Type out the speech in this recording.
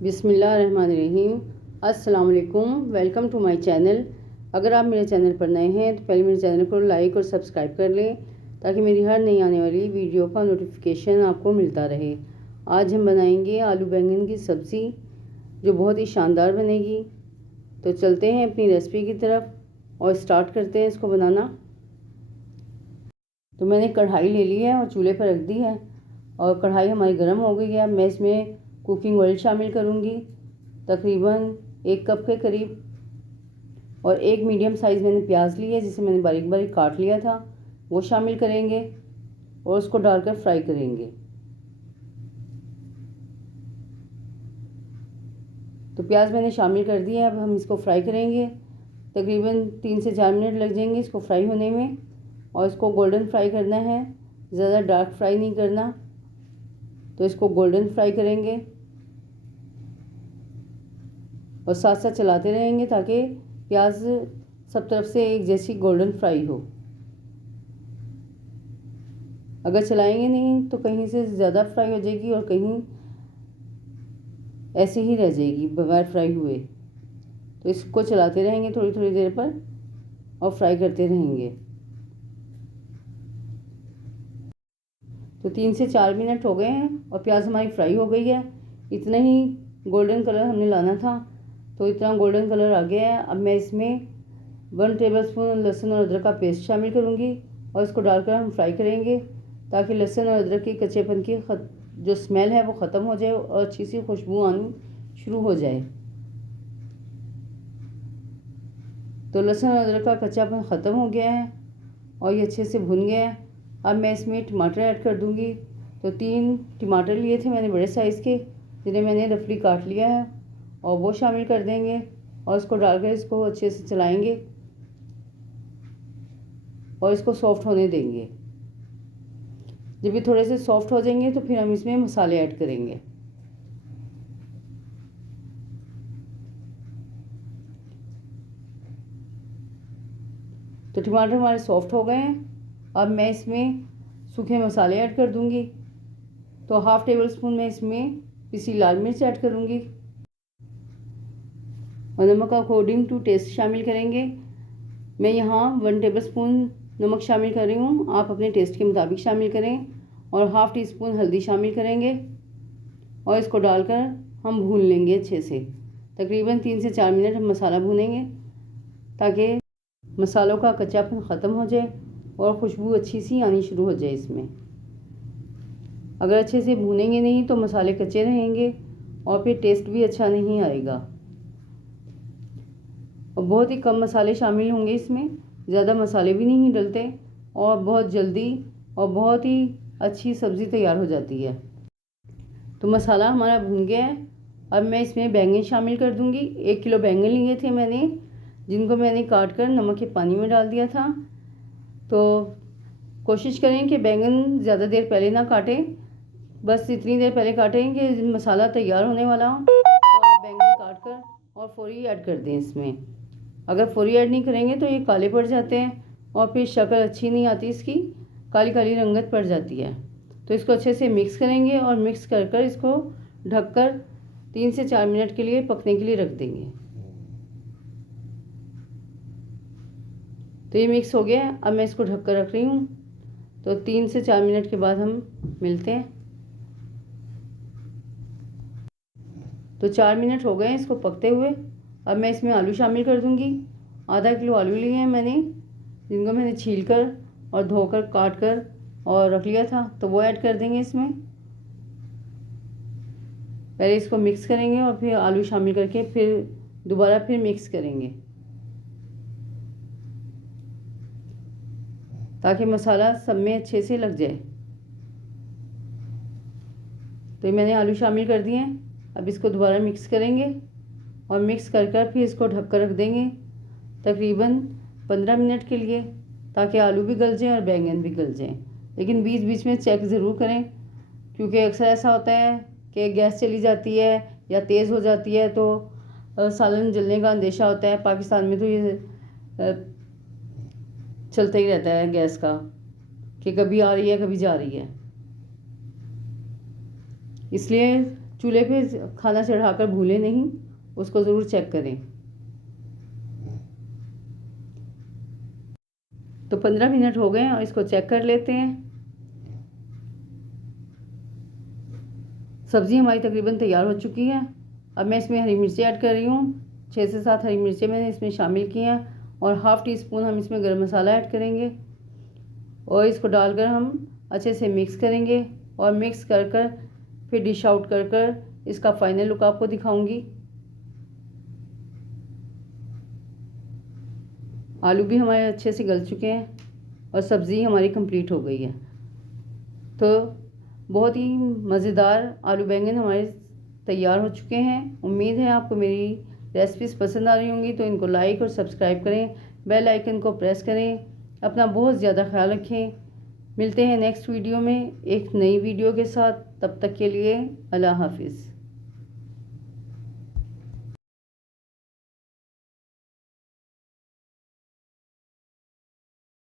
बिस्मिल्लाहिर्रहमानिर्रहीम। अस्सलाम वालेकुम। Welcome to my channel. अगर आप मेरे चैनल पर नए हैं तो पहले मेरे चैनल को लाइक और सब्सक्राइब कर लें ताकि मेरी हर नई आने वाली वीडियो का नोटिफिकेशन आपको मिलता रहे। आज हम बनाएंगे आलू बैंगन की सब्ज़ी जो बहुत ही शानदार बनेगी। तो चलते हैं अपनी रेसिपी की तरफ और स्टार्ट करते हैं इसको बनाना। तो मैंने कढ़ाई ले ली है और चूल्हे पर रख दी है और कढ़ाई हमारी गर्म हो गई है। मैं इसमें कुकिंग ऑयल शामिल करूंगी तकरीबन 1 कप के करीब, और एक मीडियम साइज़ मैंने प्याज ली है जिसे मैंने बारीक बारीक काट लिया था, वो शामिल करेंगे और उसको डालकर फ्राई करेंगे। तो प्याज मैंने शामिल कर दिया है। अब हम इसको फ्राई करेंगे। तकरीबन 3 से 4 मिनट लग जाएंगे इसको फ्राई होने में और इसको गोल्डन फ्राई करना है, ज़्यादा डार्क फ्राई नहीं करना। तो इसको गोल्डन फ्राई करेंगे और साथ साथ चलाते रहेंगे ताकि प्याज सब तरफ से एक जैसी गोल्डन फ्राई हो। अगर चलाएंगे नहीं तो कहीं से ज़्यादा फ्राई हो जाएगी और कहीं ऐसे ही रह जाएगी बगैर फ्राई हुए। तो इसको चलाते रहेंगे थोड़ी थोड़ी देर पर और फ्राई करते रहेंगे। तो 3 से 4 मिनट हो गए हैं और प्याज हमारी फ्राई हो गई है। इतना ही गोल्डन कलर हमने लाना था, तो इतना गोल्डन कलर आ गया है। अब मैं इसमें 1 टेबलस्पून लहसुन और अदरक का पेस्ट शामिल करूँगी और इसको डालकर हम फ्राई करेंगे ताकि लहसुन और अदरक की कच्चेपन की जो स्मेल है वो ख़त्म हो जाए और अच्छी सी खुशबू आनी शुरू हो जाए। तो लहसुन और अदरक का कच्चापन ख़त्म हो गया है और ये अच्छे से भुन गया है। अब मैं इसमें टमाटर ऐड कर दूंगी। तो 3 टमाटर लिए थे मैंने बड़े साइज़ के, जिन्हें मैंने रफली काट लिया है और वो शामिल कर देंगे और इसको डालकर इसको अच्छे से चलाएंगे और इसको सॉफ्ट होने देंगे। जब ये थोड़े से सॉफ्ट हो जाएंगे तो फिर हम इसमें मसाले ऐड करेंगे। तो टमाटर हमारे सॉफ्ट हो गए हैं। अब मैं इसमें सूखे मसाले ऐड कर दूंगी। तो 1/2 टेबलस्पून मैं इसमें पिसी लाल मिर्च ऐड करूंगी और नमक अकॉर्डिंग टू टेस्ट शामिल करेंगे। मैं यहाँ 1 टेबलस्पून नमक शामिल कर रही हूँ, आप अपने टेस्ट के मुताबिक शामिल करें। और 1/2 टीस्पून हल्दी शामिल करेंगे और इसको डालकर हम भून लेंगे अच्छे से। तकरीबन 3 से 4 मिनट हम मसाला भूनेंगे ताकि मसालों का कच्चापन ख़त्म हो जाए और खुशबू अच्छी सी आनी शुरू हो जाए इसमें। अगर अच्छे से भूनेंगे नहीं तो मसाले कच्चे रहेंगे और फिर टेस्ट भी अच्छा नहीं आएगा। और बहुत ही कम मसाले शामिल होंगे इसमें, ज़्यादा मसाले भी नहीं डलते और बहुत जल्दी और बहुत ही अच्छी सब्ज़ी तैयार हो जाती है। तो मसाला हमारा भून गया है। अब मैं इसमें बैंगन शामिल कर दूंगी। 1 किलो बैंगन लिए थे मैंने, जिनको मैंने काट कर नमक के पानी में डाल दिया था। तो कोशिश करें कि बैंगन ज़्यादा देर पहले ना काटें, बस इतनी देर पहले काटें कि मसाला तैयार होने वाला हो तो आप बैंगन काट कर और फौरी ऐड कर दें इसमें। अगर फौरी ऐड नहीं करेंगे तो ये काले पड़ जाते हैं और फिर शक्ल अच्छी नहीं आती, इसकी काली काली रंगत पड़ जाती है। तो इसको अच्छे से मिक्स करेंगे और मिक्स कर कर इसको ढककर 3 से 4 मिनट के लिए पकने के लिए रख देंगे। तो ये मिक्स हो गया है। अब मैं इसको ढक कर रख रही हूँ। तो 3 से 4 मिनट के बाद हम मिलते हैं। तो 4 मिनट हो गए हैं इसको पकते हुए। अब मैं इसमें आलू शामिल कर दूँगी। आधा किलो आलू लिए हैं मैंने, जिनको मैंने छील कर और धोकर काट कर और रख लिया था, तो वो ऐड कर देंगे इसमें। पहले इसको मिक्स करेंगे और फिर आलू शामिल करके फिर दोबारा फिर मिक्स करेंगे ताकि मसाला सब में अच्छे से लग जाए। तो ये मैंने आलू शामिल कर दिए हैं। अब इसको दोबारा मिक्स करेंगे और मिक्स कर कर फिर इसको ढक कर रख देंगे तकरीबन 15 मिनट के लिए, ताकि आलू भी गल जाएँ और बैंगन भी गल जाएँ। लेकिन बीच बीच में चेक ज़रूर करें, क्योंकि अक्सर ऐसा होता है कि गैस चली जाती है या तेज़ हो जाती है तो सालन जलने का अंदेशा होता है। पाकिस्तान में तो ये चलता ही रहता है गैस का, कि कभी आ रही है कभी जा रही है। इसलिए चूल्हे पे खाना चढ़ाकर भूलें नहीं, उसको ज़रूर चेक करें। तो 15 मिनट हो गए और इसको चेक कर लेते हैं। सब्ज़ी हमारी तकरीबन तैयार हो चुकी है। अब मैं इसमें हरी मिर्ची ऐड कर रही हूँ। 6 से 7 हरी मिर्चें मैंने इसमें शामिल की हैं और हाफ़ टी स्पून हम इसमें गरम मसाला ऐड करेंगे और इसको डालकर हम अच्छे से मिक्स करेंगे और मिक्स कर फिर डिश आउट कर इसका फाइनल लुक आपको दिखाऊंगी। आलू भी हमारे अच्छे से गल चुके हैं और सब्ज़ी हमारी कंप्लीट हो गई है। तो बहुत ही मज़ेदार आलू बैंगन हमारे तैयार हो चुके हैं। उम्मीद है आपको मेरी रेसिपीज़ पसंद आ रही होंगी, तो इनको लाइक और सब्सक्राइब करें, बेल आइकन को प्रेस करें। अपना बहुत ज़्यादा ख्याल रखें। मिलते हैं नेक्स्ट वीडियो में एक नई वीडियो के साथ। तब तक के लिए अल्लाह हाफिज़।